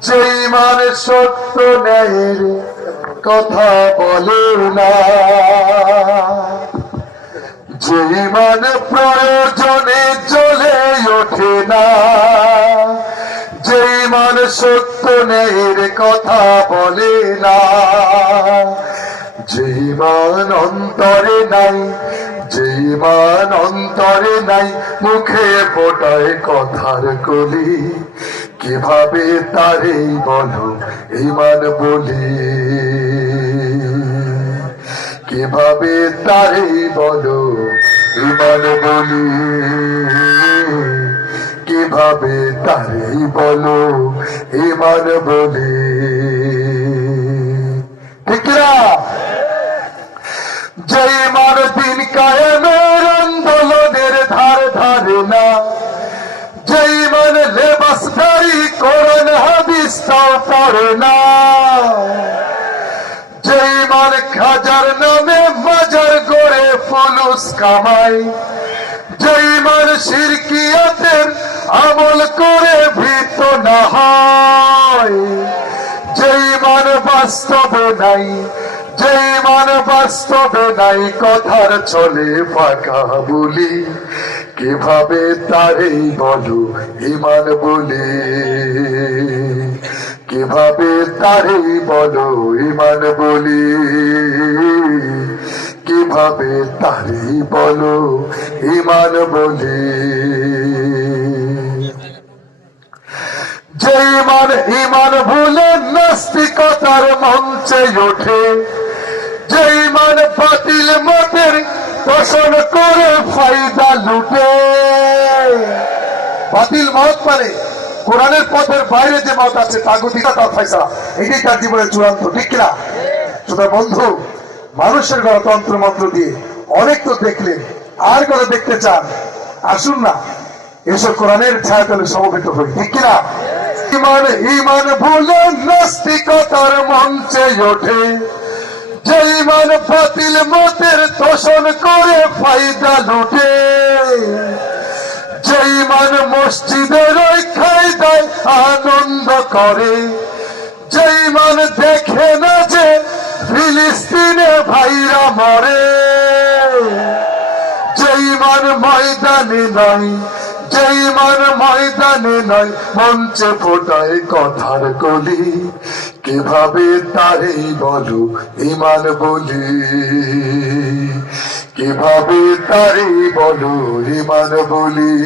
যেই মানে সত্য ন্যায়ের কথা বলে না। যেই মানে প্রয়োজনে চলে ওঠে না। যেই মানে সত্য ন্যায়ের কথা বলে না। যেই মান অন্তরে নাই মান অন্তরে নাই, মুখে ফোটায় কথার কলি। কীভাবে তারে বলো, ইমান বলি? কীভাবে তারে বলো, ইমান বলি? কীভাবে তারে বলো, ইমান বলি ঠিক না যেই মান দিন কায়েমের আন্দোলনের ধার ধারে না যেই মান লেবাস গাড়ি কোরআন হাদিস পড়ে না। যেই মান খাজার নামে বাজার করে ফুলুস কামায় যেই মান শিরকিয়াতের আমল করে ভীত না হয়। যেই মান বাস্তবে নাই, যেই মান বাস্তবে নাই, কথার চলে ফাঁকা বলি। কীভাবে তারে বলো ইমান বলে? কীভাবে তারে বলো, ইমান বলি। কীভাবে তারে বলো, ইমান বলি। যে ইমান ইমান ভুলে নাস্তিকতার মঞ্চে ওঠে। যে ইমান বাতিল মতের পোষণ করে ফায়দা লুটে। বাতিল মত মানে কোরআনের পথের বাইরে যে মত আছে তাগুতিকা তার ফয়সলা এটাই তার জীবনের চূড়ান্ত, ঠিক কিনা? সুতরাং বন্ধু, মানুষের গণতন্ত্র মন্ত্র দিয়ে অনেক তো দেখলেন, আর করে দেখতে চান? আসুন না, এসব কোরআনের ছায়াতলে সমবেত হই, ঠিক কিনা? ইমান ইমান ভুলে নাস্তিকতার মঞ্চে ওঠে। যে ইমান বাতিল মতের তোষণ করে ফায়দা লুটে। যে ইমান মসজিদের করে। যে ইমান দেখে না যে ফিলিস্তিনে ভাইরা মরে। যেই মান ময়দানে নয়, যেই মান ময়দানে নয়, মঞ্চে ফোটায় কথার কলি। কীভাবে তারে বলো ইমান বলি? কীভাবে তারে বলো ইমান বলি?